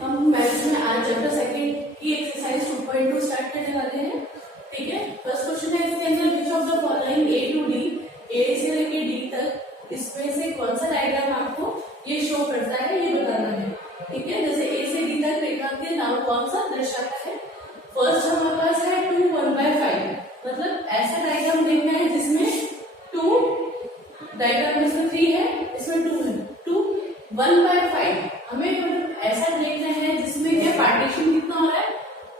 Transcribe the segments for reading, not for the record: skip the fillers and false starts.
हम मैथ्स में आज चैप्टर सेकंड की एक्सरसाइज 2.2 स्टार्ट करने वाले हैं। ठीक है, फर्स्ट क्वेश्चन है इसके अंदर which of the following A to D, A से लेके डी तक इसमें से कौन सा डायग्राम आपको ये शो करता है ये बताना है। ठीक है, जैसे ए से डी तक रेखांकित नाम कौन सा दर्शाता है। फर्स्ट हमारे पास है 2 1/5, मतलब ऐसा डायग्राम देखना है जिसमें 2 डायग्राम इसमें 3 है, इसमें 2 है। 2 1/5 हमें मतलब ऐसा देखना है जिसमें क्या पार्टीशन कितना हो रहा है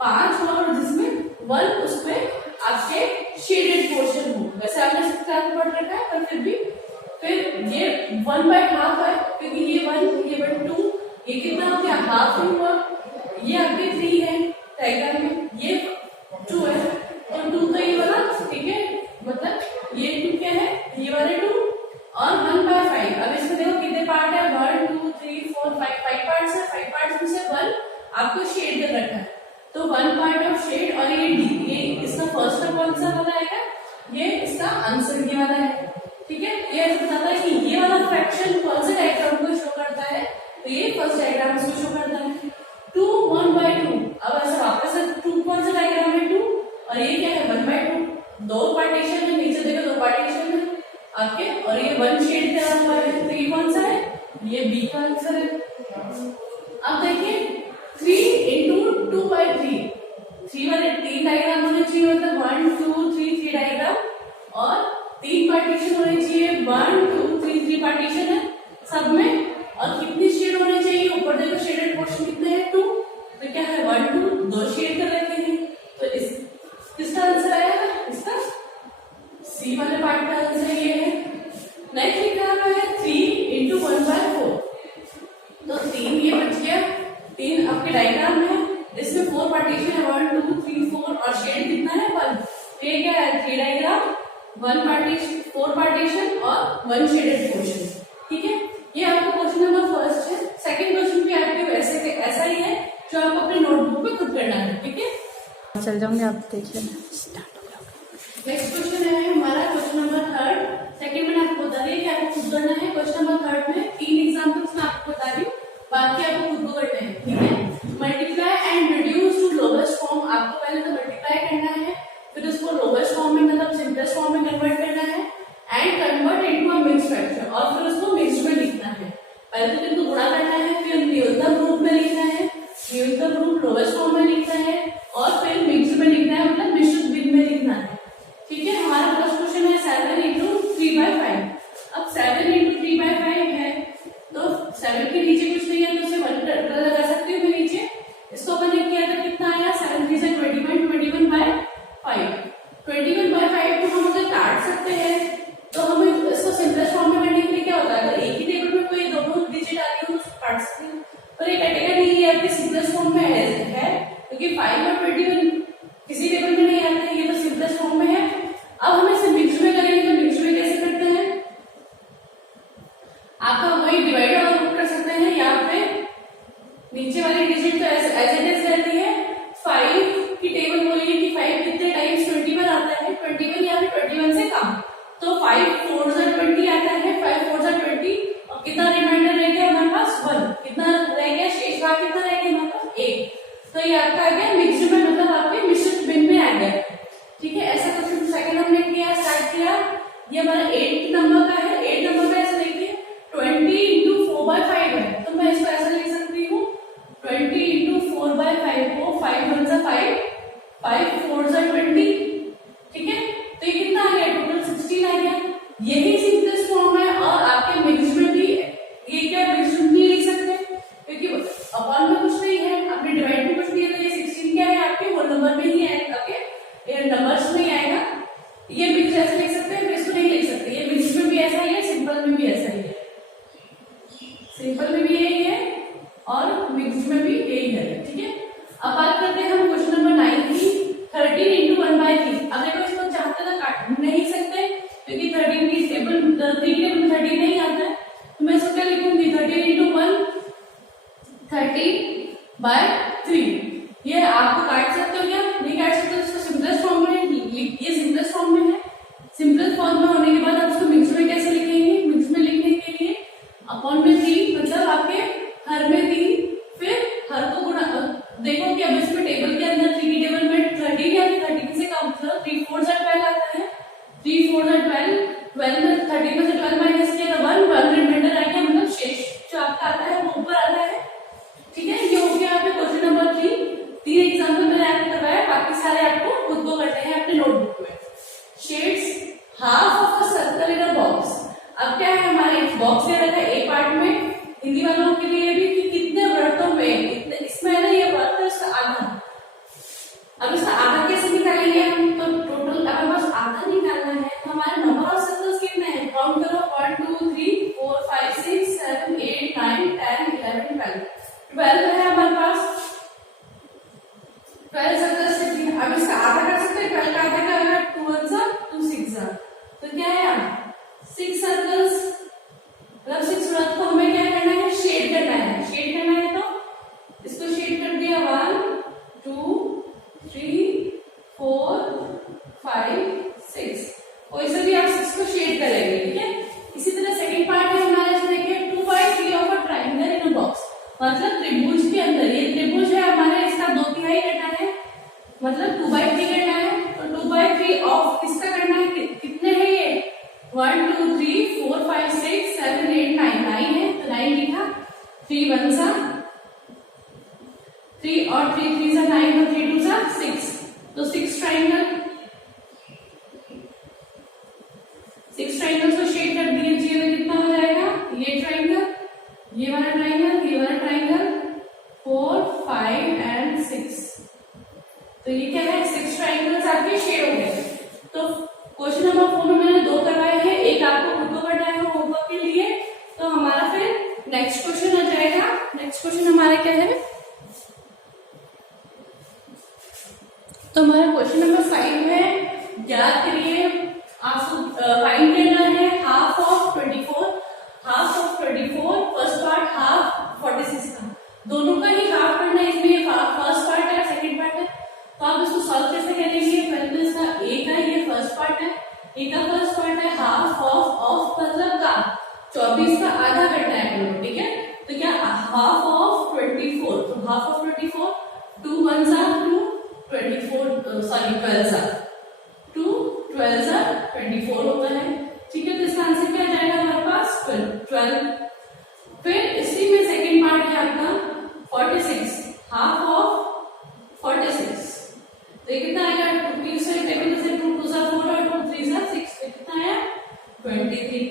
5 और जिसमें 1 उसमें आपके शेडेड पोर्शन हो। वैसे आपने सबका पढ़ रखा है पर फिर भी फिर ये 1/2 है क्योंकि ये 1 2 ये कितना हो गया हाफ ही हुआ। ये आपके 3 है डायग्राम में, ये 2 है और 2 तो ये वाला। ठीक है, मतलब ये 2 क्या है ये वाले 2 और 1/5। अब इसमें देखो कितने पार्ट है 1 2 3 4 5 पार्ट्स है। 5 पार्ट्स में से 1 आपको शेड कर रखा है, तो 1 पार्ट ऑफ शेड और ये डी, ये इसका फर्स्ट का कौन सा वाला आएगा, ये इसका आंसर ये वाला है। ठीक है, ये बताता है कि ये वाला फ्रैक्शन कौन से डायग्राम को शो करता है, तो ये फर्स्ट डायग्राम को शो करता है 2 1/2। अब ऐसा वापस से 2 कौन सा डायग्राम है 2 और ये क्या है 1/2। 2 पार्टीशन है, नीचे देखो 2 पार्टीशन है आपके और ये 1 शेड करा हुआ है। 3 कौन सा है, ये बी का आंसर है। अब देखिए 3 into 2/3, 3 वाले 3 डायग्राम होने चाहिए, मतलब 1 2 3 3 डायग्राम और 3 पार्टीशन होने चाहिए 1 2 3 3 पार्टीशन है सब में। और कितनी शेड होने चाहिए, ऊपर देखो शेडेड पोर्शन कितने हैं 2, तो क्या है 1 2 शेड कर रखे हैं। तो इस किसका आंसर आएगा, इसका सी वाले पार्ट का आंसर ये है। नेक्स्ट लिखा हुआ है 3 into 1/4, तो 3 ये बच गया। 3 आपके डायग्राम है, इसमें 4 पार्टीशन है 1 2 3 4 और शेड कितना है 1। ये क्या है 3 डायग्राम 1 पार्टीशन 4 पार्टीशन और 1 शेडेड पोर्शन। ठीक है, ये आपका क्वेश्चन नंबर फर्स्ट है। सेकंड क्वेश्चन भी आपके वैसे के ऐसा ही है जो आपको अपने नोटबुक पे खुद करना है। ठीक है, चल जाऊंगे, आप देख लेना। स्टार्ट हो गया। नेक्स्ट क्वेश्चन है हमारा क्वेश्चन नंबर थर्ड। सेकंड मैंने आपको बता दिया कि आपको खुद करना है। क्वेश्चन नंबर थर्ड में 3 एग्जांपल्स मैं आपको बता रही हूँ, बाकी आपको खुद को करना है। ठीक है, multiply and reduce to lowest form, आपको पहले तो मल्टीप्लाई करना है, फिर उसको लोवेस्ट फॉर्म में मतलब सिंपलेस्ट फॉर्म में कन्वर्ट करना है and convert into a mixed fraction, और फिर उसको मिक्स्ड में लिखना है। पहले तो इनको गुणा करना है, फिर न्यूनतम रूप में लिखना है, न्यूनतम रूप लोवेस्ट फॉर्म में लिखना है और फिर मिक्स्ड में लिखना है, मतलब मिश्रित भिन्न में लिखना है। ठीक है, हमारा फर्स्ट क्वेश्चन है 7 into 3/5। अब 7 into 3/5 है तो 7 के नीचे कुछ नहीं है तो उसे 1 लगा सकती हूँ मैं नीचे। इसको अपन ने किया था कितना आया 7 3 से 21 21/5। 21/5 को हम अगर काट सकते हैं तो हम इसको सिंपलेस्ट फॉर्म में करने के लिए क्या होता है, अगर एक ही टेबल में कोई दोनों डिजिट आ रही हो तो उसको काट सकते हैं, पर ये कटेगा नहीं, ये आपके सिंपलेस्ट फॉर्म में है क्योंकि 5 और 21 किसी टेबल में नहीं आते, ये तो सिंपलेस्ट फॉर्म में है। अब हम इसे मिक्स में करेंगे तो मिक्स में कैसे करते हैं, आपका वही डिवाइड और रूट कर सकते हैं। यहाँ पे नीचे वाली डिजिट तो एज इट इज रहती है। 5 की टेबल बोलिए कि 5 कितने टाइम्स 21 आता है, 21 या फिर 21 से कम, तो 5 4 20 आता है, 5 4 20 और कितना रिमाइंडर रह गया हमारे पास 1, कितना रह गया शेष भाग कितना रह गया हमारे पास 1। तो ये आपका आ गया मिक्स्ड में, मतलब आपके मिश्रित भिन्न में आ गया। ठीक है, ऐसा क्वेश्चन सेकंड हमने किया स्टार्ट किया। ये हमारा 8 नंबर का है। 8 नंबर का ऐसे देखिए 20 into 4/5 है, तो मैं इसको ऐसा लिख सकती हूँ 20 into 4/5 को 5 1 जा 5 5 4 जा 20। ठीक है, तो ये कितना आ गया टोटल 16 आ गया। यही सिंपलेस्ट फॉर्म है और आपके मिक्स में भी ये क्या मिक्स में लिख सकते हैं क्योंकि अपॉन में कुछ नहीं है, आपने डिवाइड में कुछ नहीं है, तो ये 16 क्या है आपके होल नंबर में ही है, आपके नंबर्स में आएगा। ये मिक्स ऐसे लिख सकते हैं, फिर इसको नहीं लिख सकते। ये मिक्स में भी ऐसा ही है, सिंपल में भी ऐसा ही है, सिंपल में भी यही है और मिक्स में भी यही है। ठीक है, अब बात करते हैं हम क्वेश्चन नंबर 9 की 13 into 1/3। अब देखो इसको चाहते तो काट नहीं सकते क्योंकि 13 की टेबल 3 टेबल में 13 नहीं आता है, तो मैं इसको क्या लिखूंगी 13 into 1 30/3। ये आपको काट सकते हो क्या, नहीं काट सकते, इसको सिंपलेस्ट फॉर्म में ये सिंपलेस्ट फॉर्म में है। सिंपलेस्ट फॉर्म में होने के बाद आप उसको मिक्स में कैसे लिखेंगे, मिक्स में लिखने के लिए अपॉन में 3, मतलब आपके हर में 3, फिर हर को बॉक्स दे रखा है एक पार्ट में हिंदी वालों के लिए भी कि कितने व्रतों में कितने, इसमें है ना ये व्रत है उसका आधा। अब इसका आधा कैसे निकालेंगे हम, तो टोटल अगर बस आधा निकालना है तो हमारे नंबर ऑफ सर्कल्स कितने हैं, काउंट करो 1 2 3 4 5 6 7 8 9 10 11 12 12 है हमारे पास 12 सर्कल्स है। अब इसका आधा कर सकते हैं, 12 का आधा क्या होगा, 2 1 जा 2 6 जा, तो क्या है 6 सर्कल्स, मतलब 6 व्रत को हमें क्या करना है, शेड करना है। शेड करना है तो इसको शेड कर दिया 1 2 3 4 5 6, वैसे भी आप 6 को शेड करेंगे, ठीक है। इसी तरह सेकंड पार्ट है हमारा, देखिए 2/3 of a triangle in a box, मतलब त्रिभुज के अंदर, ये त्रिभुज है हमारे, इसका 2/3 करना है, मतलब 2/3 करना है, तो 2/3 ऑफ किसका करना है, कितने हैं ये 1 2 3 4 5 6 7 8 9 9 है, तो 9 लिखा, 3 1 जा 3 और 3 3 जा 9 और 3 2 जा 6, तो 6 ट्राइंगल्स को शेड कर दीजिए, तो कितना हो जाएगा, ये ट्राइंगल, ये वाला ट्राइंगल, ये वाला ट्राइंगल, 4 5 एंड 6, तो ये क्या है 6 ट्राइंगल्स आपके शेड हो गए। तो क्वेश्चन नंबर 4 में मैंने 2 करवाए हैं, एक आपको खुद को करना है होमवर्क के लिए, तो हमारा फिर नेक्स्ट क्वेश्चन आ जाएगा। नेक्स्ट क्वेश्चन हमारा क्या है, तो हमारा क्वेश्चन नंबर 5 है, याद करिए आपको फाइंड करना है half of 24 first part half 46 का, दोनों का ही हाफ करना है, इसमें फर्स्ट पार्ट है सेकंड पार्ट है, तो आप इसको सॉल्व कैसे करेंगे, पहले तो इसका ए का ये फर्स्ट पार्ट है, ए का फर्स्ट पार्ट है हाफ ऑफ मतलब का 24 का आधा करना है दोनों, ठीक है। तो क्या हाफ ऑफ 24, तो हाफ ऑफ 24 2 1 जा 2 24 सॉरी 12 जा 2 12 जा 24 होता है, ठीक है। तो इसका आंसर क्या जाएगा हमारे पास 12। फिर इसी में सेकंड पार्ट है आपका 46 हाफ ऑफ 46, तो ये कितना आएगा 2 से 2 जा 4 और 2 3 जा 6, तो कितना आया 23।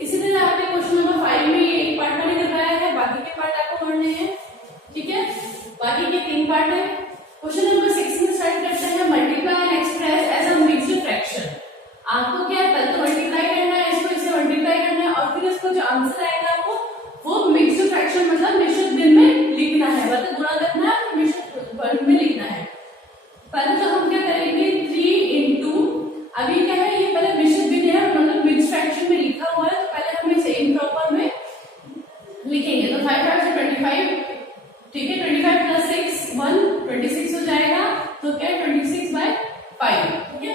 इसी तरह आपने क्वेश्चन नंबर 5 में ये एक पार्ट मैंने करवाया है, बाकी के पार्ट आपको करने हैं, ठीक है, बाकी के 3 पार्ट है। क्वेश्चन नंबर 6 में स्टार्ट करते हैं, multiply and express as a mixed fraction. आपको क्या पहले तो मल्टीप्लाई करना है, इसको इससे मल्टीप्लाई करना है, और फिर इसको जो आंसर आएगा वो मिक्स्ड फ्रैक्शन मतलब मिश्रित भिन्न में लिखना है, मतलब गुणा करना है, मिश्रित भिन्न में लिखना है। पहले तो हम क्या करेंगे 3 इंटू, अभी क्या है ये पहले मिश्रित भिन्न है, मतलब मिक्स्ड फ्रैक्शन में लिखा हुआ है, तो पहले हम इसे इम्प्रॉपर में लिखेंगे, तो 5 5 से 25, ठीक है, 25 प्लस 6 1 26 हो जाएगा, तो क्या 26/5, ठीक है।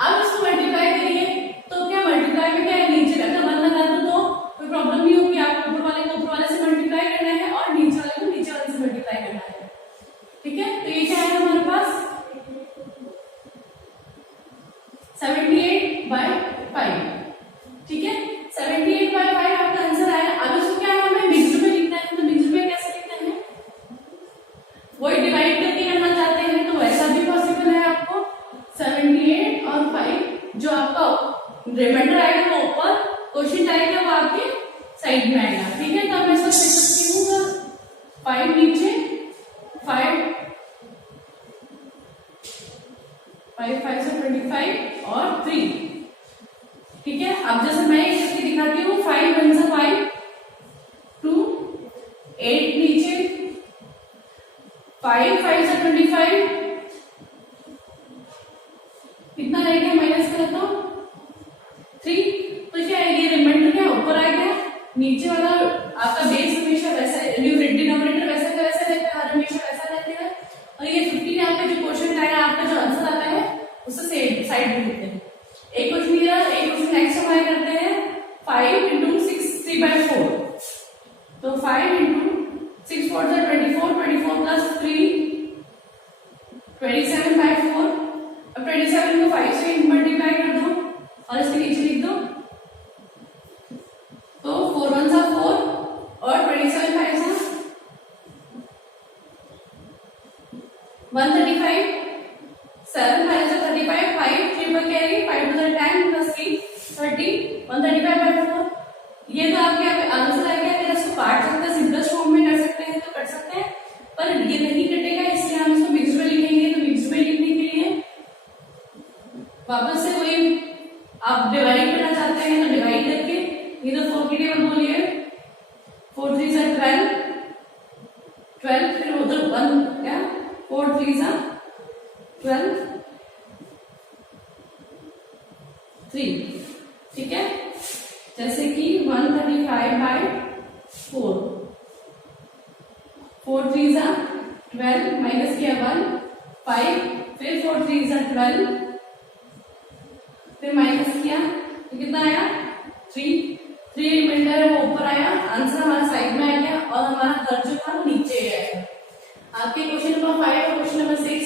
अब इसको मल्टीप्लाई करिए, तो क्या मल्टीप्लाई में क्या है, नीचे का तो 1 लगा दो, तो कोई प्रॉब्लम नहीं होगी, आपको ऊपर वाले को ऊपर वाले से मल्टीप्लाई करना है और नीचे वाले को नीचे वाले से मल्टीप्लाई करना है, ठीक है। तो ये क्या है हमारे पास 78/5, ठीक है, 78/5 आपका आंसर आया। अब इसको क्या है हमें मिक्स्ड में लिखना है, तो मिक्स्ड में कैसे लिखना है, वही डिवाइड करके करना चाहते हैं तो वैसा भी पॉसिबल है आपको, 78 और 5 जो आपका रिमाइंडर आएगा वो ऊपर, क्वेश्चन आएगा वो आपके साइड में आएगा, ठीक है। तो मैं इसको लिख सकती हूँ 5 नीचे 5 5 से 25 और 3, ठीक है। अब जैसे मैं इसकी दिखाती हूँ 5 1 से 5 2 8 नीचे 5 5 से 25 कितना रहेगा, माइनस करता हूँ 3, तो क्या है ये रिमाइंडर क्या ऊपर आएगा, नीचे वाला आपका बेस हमेशा वैसा डिनोमिनेटर वैसा का वैसा रहता है, हमेशा वैसा रहता है, और ये 50 यहाँ पे जो क्वेश्चन आएगा आपका जो आंसर आता है उससे साइड में लिखते हैं। एक क्वेश्चन दिया, एक क्वेश्चन नेक्स्ट हमारे करते हैं 5 इंटू 6 3/4, तो 5 इंटू 6 4 जा 24 24 प्लस 3 27/4, अब 27 को 5 से मल्टीप्लाई कर दो और इसके नीचे लिख दो, तो 4 1 जा 4 और 27 5 जा 135, 7 5 जा 35, 5 3 पर कैरी 5 2 जा 10 प्लस 3 30, 135/4, ये तो आपके आंसर आ गया। अगर इसको काट सकते हैं, सिंपलेस्ट फॉर्म में कर सकते हैं तो कर सकते हैं, पर ये नहीं कटेगा, इसलिए हम इसको मिक्स्ड में लिखेंगे। तो मिक्स्ड में लिखने के लिए वापस से वही, आप डिवाइड करना चाहते हैं तो डिवाइड करके इधर 4 की टेबल बोलिए, 4 3 सा 12, 12 फिर उधर 1 क्या 4 3 सा 12 3, ठीक है। जैसे कि 135 बाय 4, 4 3 सा 12 माइनस किया 1 5, फिर 4 3 सा 12, फिर माइनस किया तो कितना आया 3 रिमाइंडर है वो ऊपर आया, आंसर हमारा साइड में आ गया और हमारा घर जो था वो नीचे आया। आपके क्वेश्चन नंबर 5 और क्वेश्चन नंबर 6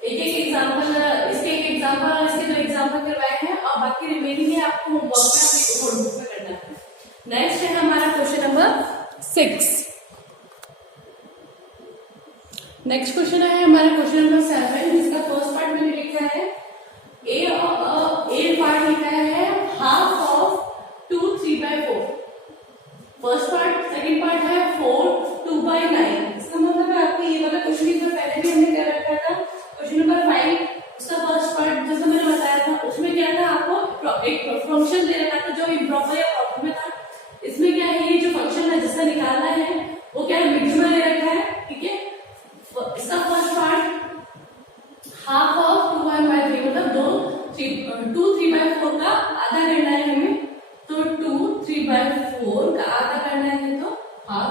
एक एक एग्जांपल, इसके एक एग्जांपल और इसके 2 एग्जांपल करवाए हैं और बाकी रिमेनिंग है आपको होमवर्क में आपके नोटबुक में करना है। नेक्स्ट है हमारा क्वेश्चन नंबर 6। नेक्स्ट क्वेश्चन है हमारा क्वेश्चन नंबर 7, जिसका फर्स्ट पार्ट मैंने लिखा है ए पार्ट लिखा है half of 2 3/4। First part, second part है 4 2/9। इसका मतलब है आपको ये वाला क्वेश्चन एक बार पहले भी हमने कर रखा था, क्वेश्चन नंबर 5 उसका फर्स्ट पार्ट जैसा मैंने बताया था, उसमें क्या था आपको एक फंक्शन दे रखा था जो इम्प्रॉपर या प्रॉपर में था। इसमें क्या है, ये जो फंक्शन है जिसका निकालना है वो क्या है मिक्स में दे रखा है, ठीक है। इसका फर्स्ट पार्ट हाफ ऑफ 2/3 मतलब 2 3/4 का आधा करना है हमें, तो 2 3/4 का आधा करना है तो हाफ।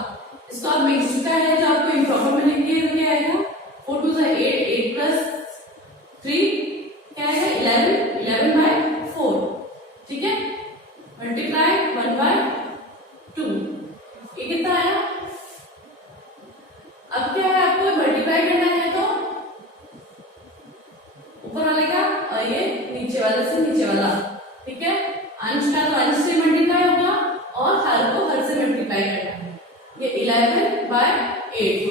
इसको आप मिक्स का है जो आपको इम्प्रॉपर में लिखिए तो क्या आएगा 4 2 8 8 प्लस 3 क्या आएगा 11 11/4, ठीक है। मल्टीप्लाई 1/2, ये कितना आया। अब क्या है आपको मल्टीप्लाई करना है तो ऊपर वाले का और ये नीचे वाले से नीचे वाला, ठीक है। अंश का तो अंश से मल्टीप्लाई होगा और हर को हर से मल्टीप्लाई करना है। ये 11/8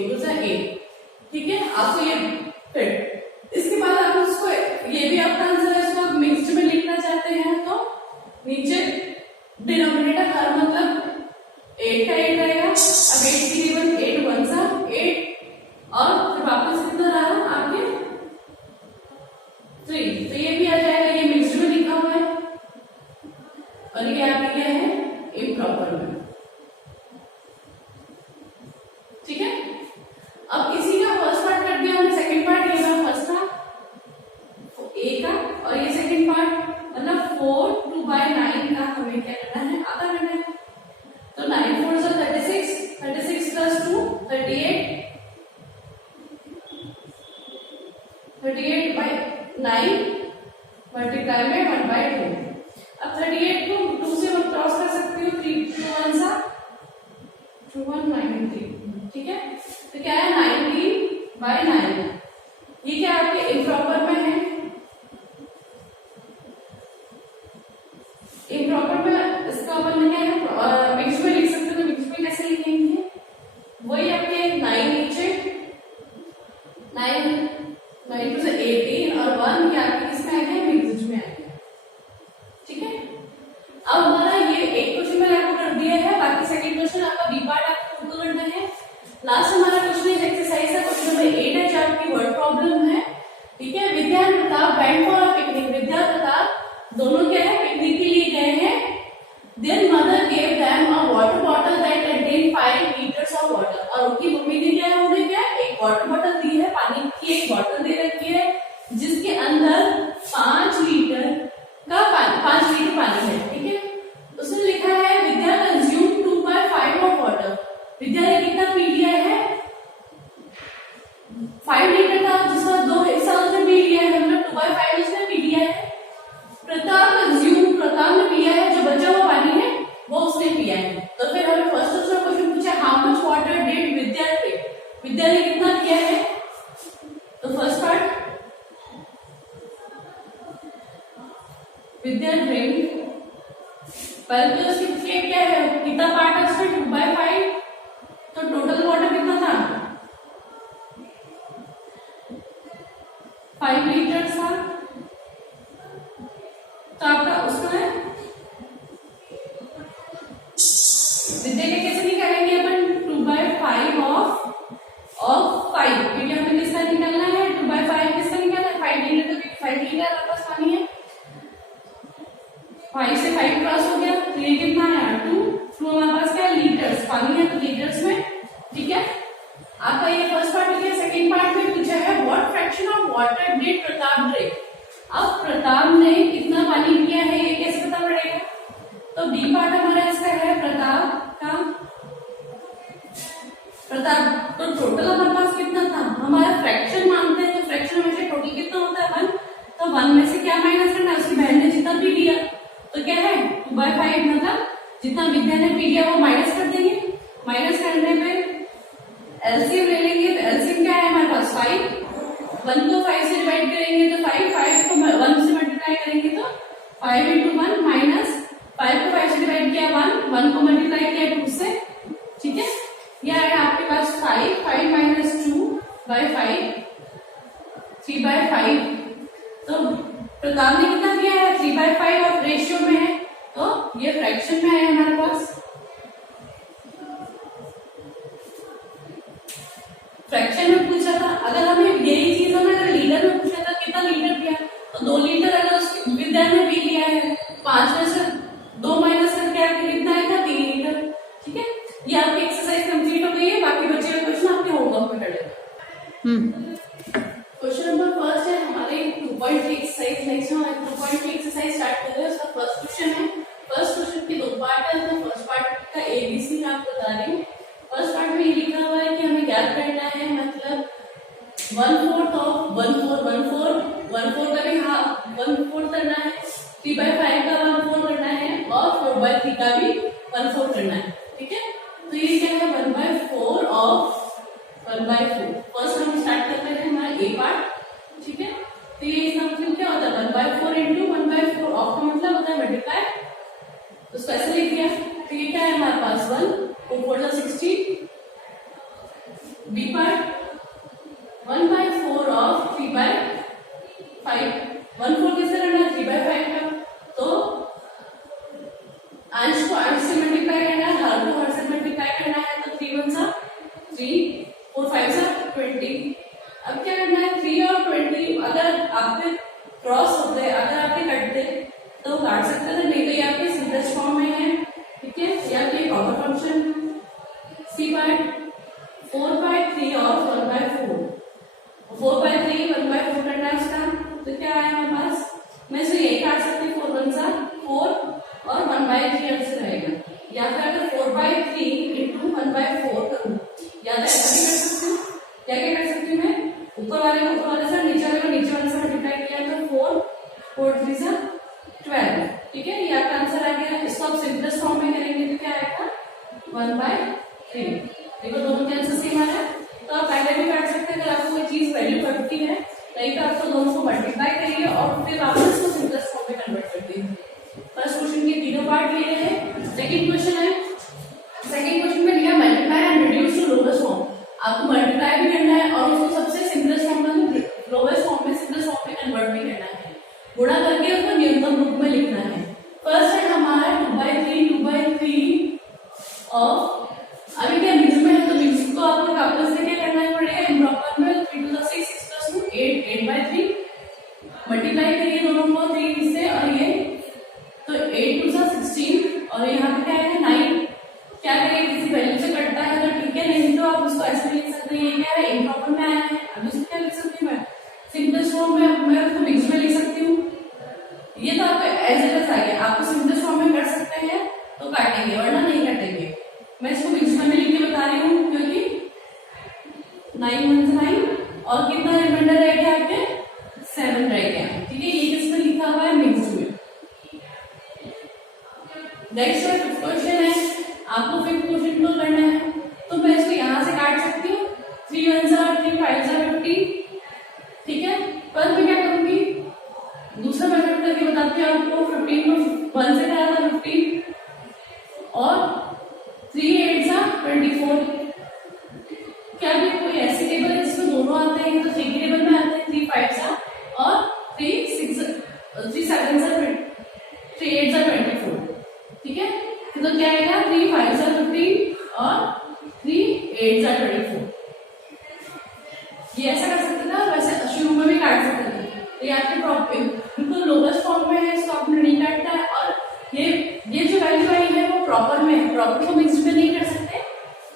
2 से 8, ठीक है। आपको ये फिर इसके बाद आप उसको ये भी आपका आंसर है, इसको आप मिक्स्ड में लिखना चाहते हैं तो नीचे डिनोमिनेटर हर मतलब 8 का 8 रहेगा। अब 8 की टेबल 8 1 सा 8 और फिर वापस कितना रहा आपके 3, तो ये भी आ जाएगा, ये मिक्स्ड में लिखा हुआ है और ये आपके क्या है इम्प्रॉपर में, ठीक है। अब इसी का फर्स्ट पार्ट कर दिया हमने, सेकंड पार्ट ये वाला फर्स्ट था ए का और ये सेकंड पार्ट मतलब 4 2/9 का हमें क्या करना है आधा करना है। तो 9 4 से 36 36 प्लस 2 38 38/9 मल्टीप्लाई में 1/2। अब 38 को 2 से क्रॉस कर सकती हूँ, 3 2 1 सा 2 1 93, ठीक है। तो क्या है 19/9, ये क्या आपके इम्प्रॉपर में है। इम्प्रॉपर में इसका अपन नहीं है, मिक्स में लिख सकते हो, तो मिक्स में कैसे लिखेंगे, वही आपके 9 नीचे 9 9 2 से 18 और 1 क्या आपके किसमें आएगा मिक्स में आएगा, ठीक है। अब हमारा ये एक क्वेश्चन मैंने आपको कर दिया है, बाकी सेकंड क्वेश्चन आपका बी पार्ट आपको खुद करना है। लास्ट हमारा क्वेश्चन इज एक्सरसाइज है, क्वेश्चन नंबर 8 है जो आपकी वर्ड प्रॉब्लम है, ठीक है। विद्या और Pratap went for a picnic. Vidya और प्रताप दोनों क्या है पिकनिक के लिए गए हैं। Their mother gave them a water bottle that contained 5 liters of water। और उनकी मम्मी ने क्या है उन्हें क्या एक वाटर बॉटल दी है, पानी की एक बॉटल दे रखी है जिसके अंदर 5 लीटर का 5 लीटर पानी है, ठीक है। उसने लिखा है विद्या कंज्यूम 2/5 ऑफ वाटर। विद्या ने कितना पी लिया है 5 लीटर का, जिसका 2 हिस्सा उसने पी लिया है, मतलब 2/5 उसने पी लिया है। प्रताप ने पिया है, जो बचा हुआ पानी है वो उसने पिया है। तो फिर हमें फर्स्ट दूसरा क्वेश्चन पूछा how much water did Vidya drink. Vidya ने कितना पिया है, तो फर्स्ट पार्ट विद्या ड्रिंक, पहले तो उसकी क्या है कितना पार्ट है उसमें 2/5, तो टोटल वाटर कितना था 5 लीटर था, तो आपका उसका है जगह कैसे निकालेंगे अपन 2/5 ऑफ 5, क्योंकि हमें किसका निकालना है 2/5 किसका निकालना है 5 लीटर, तो 5 लीटर हमारे पास पानी है, 5 से 5 क्रॉस हो गया, तो ये कितना है 2 हमारे पास क्या है लीटर्स पानी है, तो लीटर्स में, ठीक है। आपका ये फर्स्ट पार्ट हो गया। सेकंड पार्ट में पूछा है what fraction of water did Pratap drink. अब प्रताप ने कितना पानी पिया है ये कैसे पता पड़ेगा, तो बी पार्ट हमारा इसका है प्रताप का, प्रताप तो टोटल हमारे पास कितना था, हमारा फ्रैक्शन मानते हैं तो फ्रैक्शन हमेशा टोटल कितना होता है 1, तो 1 में से क्या माइनस करना है, उसकी बहन ने जितना पी लिया तो क्या है 2/5, मतलब जितना विद्या ने पी लिया वो माइनस कर देंगे, माइनस करने पे एलसीएम ले लेंगे, तो एलसीएम क्या है हमारे पास 5, 1 को 5 से डिवाइड करेंगे तो 5 को 1 से मल्टीप्लाई करेंगे तो 5 into 1 माइनस 5 को 5 से डिवाइड किया 1 को मल्टीप्लाई किया 2 से, ठीक है। यह है आपके पास 5 माइनस 2/5 3/5, तो प्रताप ने कितना किया है 3/5 और रेशियो में है, तो ये फ्रैक्शन में है हमारे पास। फ्रैक्शन में पूछा था, अगर हमें यही चीज हमें अगर लीटर में पूछा था कितना लीटर दिया, तो 2 लीटर अगर उसकी विद्या ने पी लिया है 5 में से 2 माइनस करके आपके कितना आएगा 3 लीटर, ठीक है। ये आपकी एक्सरसाइज कंप्लीट हो गई है, बाकी बचे हुए क्वेश्चन आपके होमवर्क में करेंगे। क्वेश्चन नंबर फर्स्ट है हमारे 2.3 एक्सरसाइज, नेक्स्ट हम 2.3 एक्सरसाइज स्टार्ट कर रहे हैं। उसका फर्स्ट क्वेश्चन है, फर्स्ट क्वेश्चन के 2 पार्ट है, तो फर्स्ट पार्ट का एबीसी मैं आपको बता रही हूँ। फर्स्ट पार्ट में ये लिखा हुआ है कि हमें ज्ञात करना है, मतलब 1/4 ऑफ 1/4 का भी 1/4 करना है, 3/5 का 1/4 करना है और 4/3 का भी 1/4 करना है, ठीक है। तो ये क्या है 1/4 ऑफ 1/4। फर्स्ट हम स्टार्ट कर रहे हैं हमारा ए पार्ट, ठीक है। तो ये इसका मतलब क्या होता है 1/4 into 1/4 ऑफ का मतलब होता है मल्टीप्लाई, तो उसको ऐसे लिख दिया। तो ये क्या है हमारे पास 1 4 16, बी पार्ट 1/4 ऑफ 3/5, 1/4 किससे करना है 3/5 का, तो अंश को अंश से मल्टीप्लाई करना है, हर को हर से मल्टीप्लाई करना है, तो 3 1 सा 3 4 5 सा 20। अब क्या करना है 3 और 20 अगर आपके क्रॉस होते, अगर आपके कटते तो काट सकते थे, नहीं तो ये आपके सिंपलेस्ट फॉर्म में है, ठीक है। या तो कॉमन फंक्शन सी पार्ट 4/3 और 1/4, 4/3 1/4 करना है इसका, तो क्या है हमारे पास, मैं इसे यही काट सकती हूँ 4 1 सा 4 और 1/3 अंश रहेगा, या फिर अगर 4/3 into 1/4 करूँ, या तो ऐसा भी कर सकती हूँ, क्या क्या कर सकती हूँ मैं, ऊपर वाले को ऊपर वाले से, नीचे वाले को नीचे वाले से मल्टीप्लाई किया तो 4 3 सा 12, ठीक है। ये आपका आंसर आ गया। इसको आप सिंपलेस्ट फॉर्म में करेंगे तो क्या आएगा 1/3। देखो दोनों के आंसर सेम आ रहा है, तो आप पहले भी काट सकते हैं, अगर आपको कोई चीज वैल्यू पड़ती है, नहीं तो आपको दोनों को मल्टीप्लाई करिए और फिर आप इसको सिंपलेस्ट फॉर्म में कन्वर्ट कर दीजिए। फर्स्ट क्वेश्चन के तीनों पार्ट लिए हैं। सेकंड क्वेश्चन है, सेकंड क्वेश्चन में लिया multiply and reduce to lowest form. आपको मल्टीप्लाई भी करना है और उसको सबसे सिंपलेस्ट फॉर्म में लोवेस्ट फॉर्म में सिंपलेस्ट फॉर्म में कन्वर्ट भी करना है, गुणा करके उसको न्यूनतम रूप में लिखना है। फर्स्ट है हमारा 2/3 ऑफ, अभी क्या मिक्स में है तो मिक्स को आपको वापस से क्या करना पड़ेगा इम्प्रॉपर में, 3 to the 6 6 + 2 8 8/3 मल्टीप्लाई करिए दोनों को 3 से, और ये तो 8 2 सा 16 और यहाँ पे क्या है 9, क्या करें किसी वैल्यू से कटता है तो ठीक है, नहीं तो आप उसको ऐसे लिख सकते हैं, ये क्या है इम्प्रॉपर में आया है, अब इसको क्या लिख सकती हूँ मैं सिंपलेस्ट फॉर्म में, मैं उसको मिक्स में लिख सकती हूँ। ये तो आपको एज इट इज आ गया, आपको सिंपलेस्ट फॉर्म में कर सकते हैं तो काटेंगे वरना नहीं काटेंगे। मैं इसको मिक्स में लिख के बता रही हूँ क्योंकि 9 1 9 और कितना रिमाइंडर रह गया आपके 7 रह गया, ठीक है। ये किसमें लिखा हुआ है मिक्स में। नेक्स्ट फिफ्थ क्वेश्चन है, आपको फिफ्थ क्वेश्चन को करना है, तो मैं इसको यहाँ से काट सकती हूँ 3 1 सा 3 5 सा 50, ठीक है। पर मैं क्या करूंगी दूसरा मेथड करके बताती हूँ आपको, 15 को 1 से करा था 15 और 3 8 सा 24। क्या भी कोई ऐसी टेबल है जिसमें दोनों आते हैं, तो 3 की टेबल में आते हैं 3 5 सा और 3 7 सा 3 8 सा 24, ठीक है। तो क्या है आएगा 3 5 सा 15 और 3 8 सा 24। ये ऐसा कर सकते थे, वैसे शुरू में भी काट सकते थे। तो ये आपके बिल्कुल लोवेस्ट फॉर्म में है, इसको आपने नहीं काटना है। और ये जो वैल्यू आई है वो प्रॉपर में है, प्रॉपर को मिक्स में नहीं कर सकते,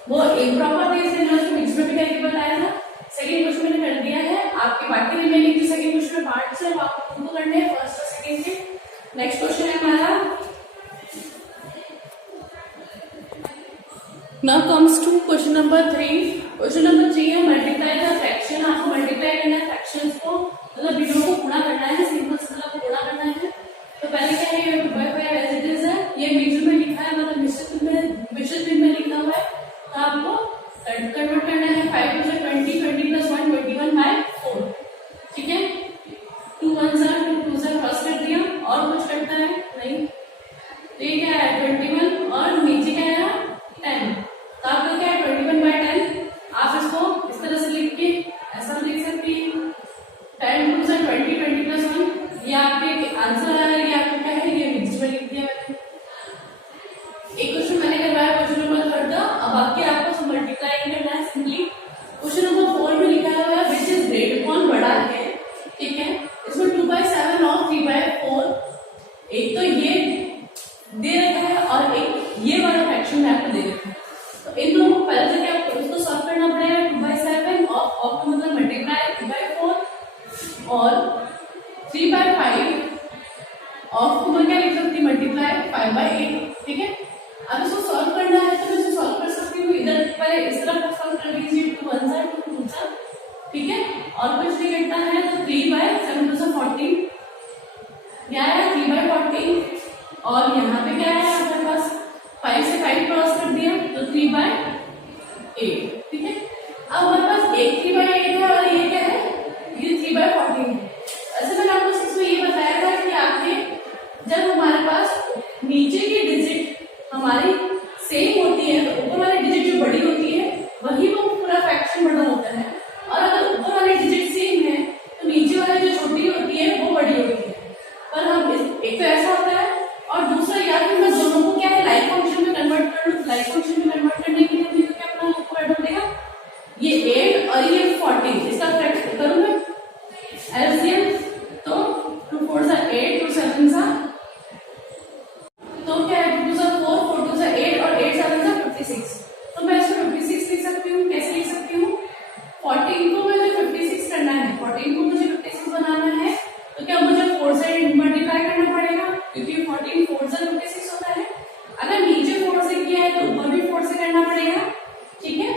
वो इम्प्रॉपर थे इसलिए उसको मिक्स में भी करके बताया था। सेकेंड क्वेश्चन मैंने कर दिया है, आपके बाकी रिमेनिंग जो सेकेंड क्वेश्चन में पार्ट्स है वो आपको उनको करने हैं, फर्स्ट और सेकेंड के। नेक्स्ट क्वेश्चन है हमारा, now comes to question number 3। Question number 3 है मल्टीप्लाई द फ्रैक्शन। आपको मल्टीप्लाई करना है फ्रैक्शंस को, मतलब बिलों को गुणा करना है, सिंपल सिंपल को गुणा करना है। तो पहले क्या है, ये 2/5 एज इट इज है, ये मिक्स में लिखा है, मतलब मिश्रित में लिखा हुआ है। तो आपको कन्वर्ट करना है 5 to 20, 20 + 1 21/4। ठीक है, 2 1 सा 2 2 सा क्रॉस कर दिया, और कुछ करता है नहीं। तो ये क्या है 21 और नीचे क्या है 10। तो आपका क्या है 21/10। आप इसको इस तरह से लिख के ऐसा लिख सकती हैं 10 2 सा 20, 20 + 1। ये आपके आंसर आ रहा है, ये आपका क्या है, ये मिक्स में लिख दिया मैंने। एक क्वेश्चन मैंने करवाया क्वेश्चन नंबर 3 का। अब आपके आपको मल्टीप्लाई करना है सिंपली। क्वेश्चन नंबर 4 में लिखा हुआ है विच इज ग्रेटर कौन बड़ा है। ठीक है, इसमें 2/7 और 3/4, एक तो ये दे रखा है और एक ये वाला फ्रैक्शन में आपको दे रखा है। तो इन दोनों को पहले से क्या उसको सॉल्व करना पड़ेगा। 2/7 ऑफ का मतलब मल्टीप्लाई 3/4 और 3/5 ऑफ को मैं क्या लिख सकती मल्टीप्लाई 5/8। ठीक है, अब इसको सॉल्व करना है तो मैं इसे सॉल्व कर सकती हूँ। इधर पहले इस तरफ सॉल्व कर लीजिए 2 1 सा 2 2 सा। ठीक है, और कुछ नहीं करना है तो 3/7 2 सा 14 क्या है 3/14। और यहाँ पे क्या है हमारे पास 5 से 5 क्रॉस कर दिया तो 3/8। ठीक है, अब हमारे पास एक 3/8 है और ये क्या है, ये 3/14 है। ऐसे मैंने आपको इसमें ये बताया था कि आपने जब हमारे पास नीचे की डिजिट हमारी सेम होती है तो ऊपर वाली डिजिट जो बड़ी होती है वही वो पूरा फ्रैक्शन बड़ा होता है, और अगर ऊपर वाली डिजिट सेम है तो नीचे वाली जो छोटी होती है वो बड़ी होती है। पर हम एक तो ऐसा होता है, और दूसरा या फिर मैं दोनों को क्या है लाइक फंक्शन में कन्वर्ट कर लूँ। लाइक फंक्शन में कन्वर्ट करने के लिए मुझे क्या अपना वर्ड बनेगा, ये 8 और ये 14, इसका फ्रैक्शन करूँ मैं एलसीएम तो 2 4 सा 8 2 7 सा, तो क्या है 2 सा 4 4 2 सा 8 और 8 7 सा 56। तो मैं इसको 56 लिख सकती हूँ। कैसे लिख सकती हूँ, 14 को मुझे 56 करना है, 14 को मुझे 56 बनाना है तो क्या मुझे 4 से मल्टीप्लाई करना पड़ेगा, क्योंकि 14 4 से 56 होता है। अगर नीचे 4 से किया है तो ऊपर भी 4 से करना पड़ेगा। ठीक है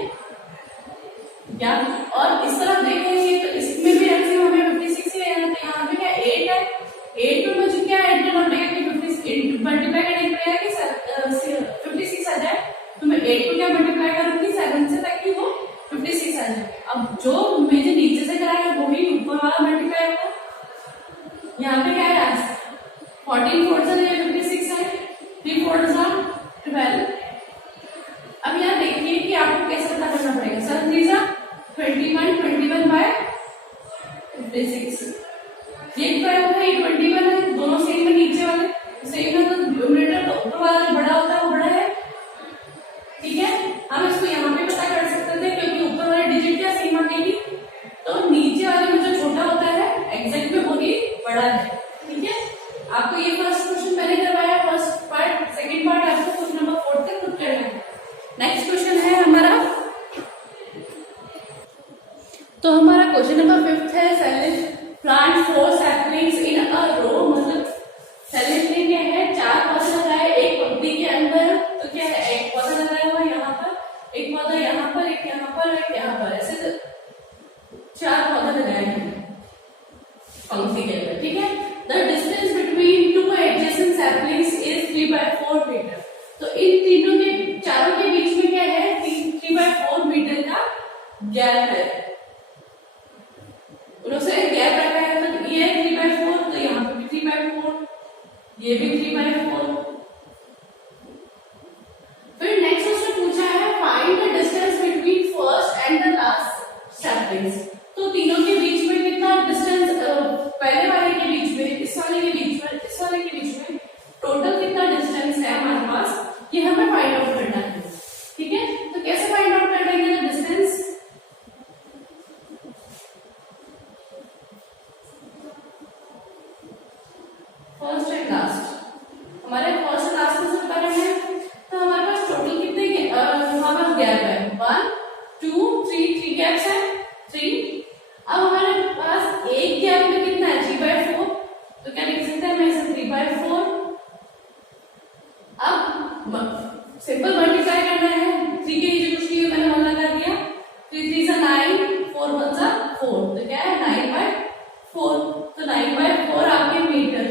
क्या, और इस तरफ देखेंगे तो इसमें भी एलसीएम हमें 56 ही है। तो यहाँ पे क्या 8 है, 8 में मुझे क्या ऐड करना पड़ेगा कि 56 मल्टीप्लाई करने पड़ेगा कि 56 आ जाए। तो मैं 8 को क्या मल्टीप्लाई करूंगी 7 से ताकि वो 56 आ जाए। अब जो मुझे नीचे से कराया है वो ही ऊपर वाला मल्टीप्लाई होगा। यहाँ पे क्या है 14 4 से 56 है, 3 4 से 12। अब यहाँ देखिए कि आपको कैसे पता करना पड़ेगा। 7 3 सा 21 21/56। ये क्या होता है 21 है, दोनों सेम है, नीचे वाले सेम है तो न्यूमरेटर तो ऊपर वाला जो बड़ा होता है वो बड़ा है। ठीक है, हम इसको यहाँ पे पता कर सकते थे क्योंकि ऊपर वाली डिजिट क्या सेम आएगी, तो नीचे वाले में जो छोटा होता है एग्जैक्ट में वही बड़ा है। ठीक है, आपको ये फर्स्ट क्वेश्चन मैंने करवाया, फर्स्ट पार्ट। सेकंड पार्ट आपको क्वेश्चन नंबर 4 तक खुद करना है। नेक्स्ट क्वेश्चन है हमारा, तो हमारा क्वेश्चन नंबर 5 है सैलेज प्लांट 4 सैपलिंग्स इन अ रो। मतलब सैलेज ने क्या है 4 पौधे लगाए एक पंक्ति के अंदर। तो क्या है एक पौधा लगाया हुआ यहाँ पर, एक पौधा यहाँ पर, एक यहाँ पर, एक यहाँ पर, ऐसे 4 पौधे लगाए हैं पंक्ति के अंदर। ठीक है, the distance between 2 adjacent saplings is 3/4 metre. तो इन तीनों के चारों के बीच में क्या है 3/4 मीटर का गैप है। उनसे हमारे पास गैप है 1 2 3 3 गैप्स है 3। अब हमारे पास एक गैप में कितना है 3/4, तो क्या लिख सकते हैं मैं इसे 3/4। अब सिंपल मल्टीप्लाई करना है, 3 के नीचे कुछ नहीं है मैंने 1 लगा दिया, 3 3 सा 9 4 1 सा 4, तो क्या है 9/4, तो 9/4 आपके मीटर।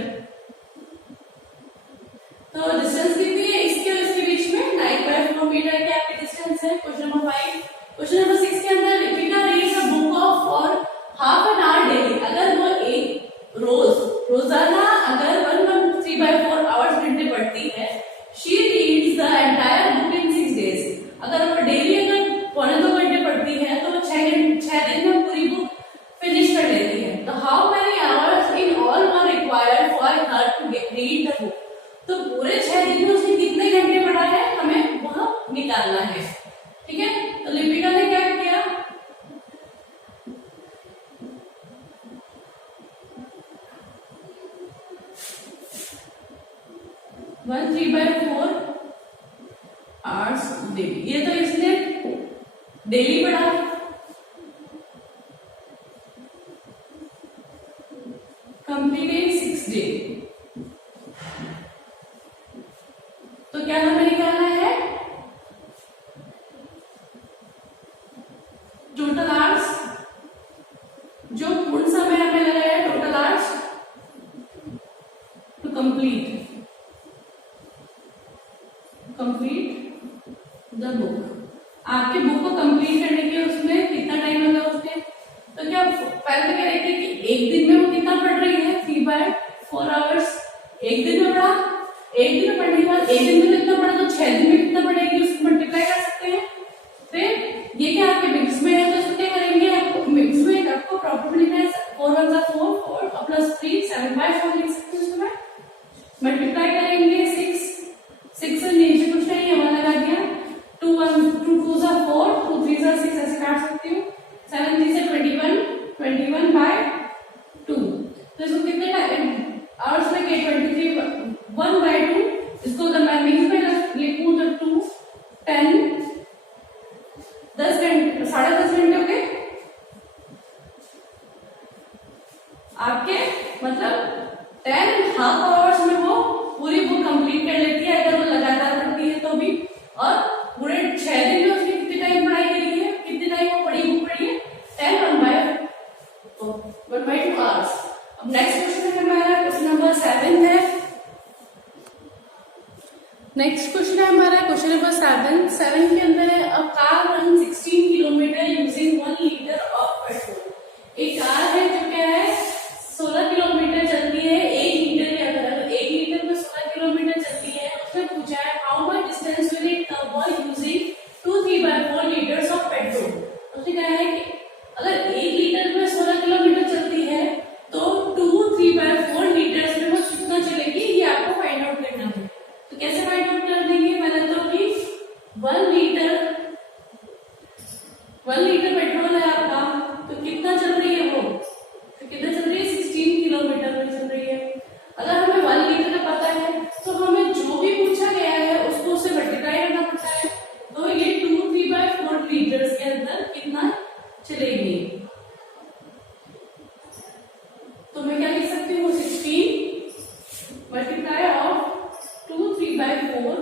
तो डिस्टेंस कितनी है इसके और इसके बीच में 9/4 मीटर की आपकी डिस्टेंस है। Question number 5। क्वेश्चन नंबर 6 के अंदर Lipika reads a book of for half an hour daily. अगर वो एक रोजाना अगर 1/3/4 आवर्स घंटे पढ़ती है, she reads the entire book in 6 days. अगर वो डेली अगर 1.25 घंटे पढ़ती है तो वो 6 दिन में पूरी बुक फिनिश कर लेती है। तो how many hours in all were required for her to read the book. तो पूरे 6 दिन में उसने कितने घंटे पढ़ा है हमें वह निकालना है। ठीक है, तो लिपिका ने क्या किया, वन 3/4 आवर्स डेली। ये तो इसने डेली पढ़ा, कंप्लीट इन 6 डे। तो क्या हमें निकालना है टोटल आवर्स, जो पूर्ण समय हमें लगाया total hours to complete the book. आपके बुक को कंप्लीट करने के उसमें कितना टाइम लगा उसने, तो क्या पहले कह रहे थे कि एक दिन में वो कितना पढ़ रही है 3/4 आवर्स। एक दिन में पढ़ा, एक दिन में पढ़ने के बाद एक दिन में कितना पढ़ा, तो 6 दिन में कितना पढ़ेगी उसको मल्टीप्लाई कर सकते हैं। फिर ये क्या आपके मिक्स में है तो इसको क्या करेंगे, आपको मिक्स में आपको प्रॉपर्टी लिखना है 4 1 4 4 प्लस 3 7/4 लिख सकते हैं। उसमें मल्टीप्लाई करेंगे 6 से नीचे कुछ नहीं है 1 लगा दिया, 2 2 सा 4 2 3 सा 6 ऐसे काट सकती हूँ, 7 3 से 21/2। तो इसको कितने आवर्स लगे 23 1/2। इसको अगर मैं मिक्स में लिखूं तो 2 10 10 घंटे 10.5 घंटे हो गए आपके, मतलब 10 हाफ आवर्स में वो पूरी बुक कंप्लीट कर लेती है अगर वो लगातार पढ़ती है तो भी। और पूरे 6 दिन में उसने कितने टाइम पढ़ाई करी है, कितने टाइम वो पढ़ी बुक पढ़ी है 10 1/2 आवर्स। अब नेक्स्ट क्वेश्चन है हमारा क्वेश्चन नंबर 7 है। नेक्स्ट क्वेश्चन है हमारा क्वेश्चन नंबर 7 के अंदर है a car run 16 kilometre using 1 litre of petrol. एक कार है जो क्या है 16 किलोमीटर चलती है 1 लीटर के अंदर, 1 लीटर में 16 किलोमीटर चलती है। उसने पूछा है how much distance will it cover using 2 3/4 litres of petrol. उसने कहा है कि अगर 1 लीटर में 16 किलोमीटर चलती है तो 2 3/4 लीटर्स में वो कितना चलेगी, ये आपको फाइंड आउट करना है। तो कैसे फाइंड आउट कर देंगे, पहले तो कि 1 लीटर पेट्रोल है आपका, तो कितना चल रही है वो, तो कितना चल रही है 16 किलोमीटर में चल रही है। अगर हमें 1 लीटर का पता है तो हमें जो भी पूछा गया है उसको उससे मल्टीप्लाई करना पड़ता है। तो ये 2 3/4 लीटर्स के अंदर कितना चलेगी, तो मैं क्या लिख सकती हूँ 16 मल्टीप्लाई ऑफ 2 3/4।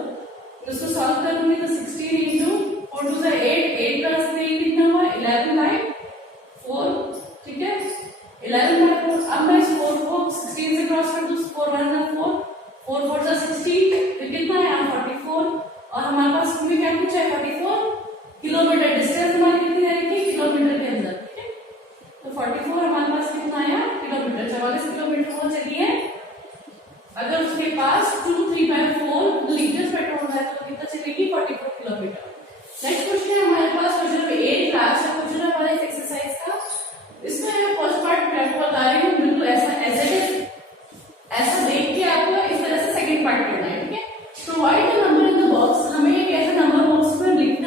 इसको सॉल्व करूंगी तो 16 इंटू 4 2 से 8 प्लस 3 कितना हुआ 11/4। ठीक है 11/4। अब मैं इस 4 को 16 से क्रॉस कर दूं, 4 1 4 4 4 से 16, तो कितना है 44। और हमारे पास में क्या पूछा है 44 किलोमीटर, डिस्टेंस हमारी कितनी रहेगी किलोमीटर के अंदर। ठीक है, तो 44 हमारे पास कितना आया किलोमीटर, 44 किलोमीटर वो चली है। अगर उसके पास 2 3/4 लीटर पेट्रोल है तो कितना चलेगी 44 किलोमीटर। नेक्स्ट क्वेश्चन है हमारे पास क्वेश्चन नंबर 8, लास्ट क्वेश्चन है हमारे एक्सरसाइज का। इसमें फर्स्ट पार्ट मैं आपको बता रही हूँ बिल्कुल ऐसा देख के आपको इस तरह से सेकंड पार्ट करना है। ठीक है, provide the number in the box. हमें एक ऐसा नंबर बॉक्स में लिखना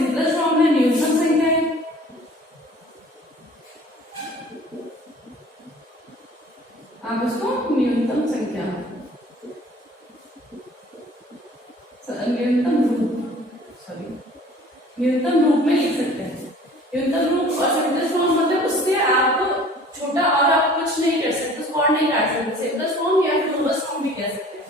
सिंपलेस्ट फॉर्म में न्यूनतम संख्या है। आप इसको न्यूनतम संख्या, न्यूनतम रूप में लिख सकते हैं। न्यूनतम रूप और सिंपलेस्ट फॉर्म मतलब उससे आप छोटा और आप कुछ नहीं कर सकते, उसको और नहीं काट सकते। सिंपलेस्ट फॉर्म या फिर लोएस्ट फॉर्म भी कह सकते हैं।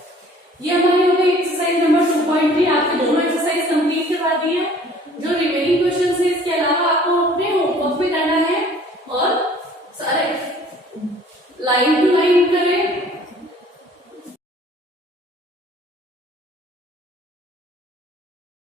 ये हमारी हो गई एक्सरसाइज नंबर 2.3। आपके दोनों एक्सरसाइज कंप्लीट करवा दी है। जो रिमेनिंग क्वेश्चन है इसके अलावा आपको अपने होमवर्क भी करना है और सारे लाइन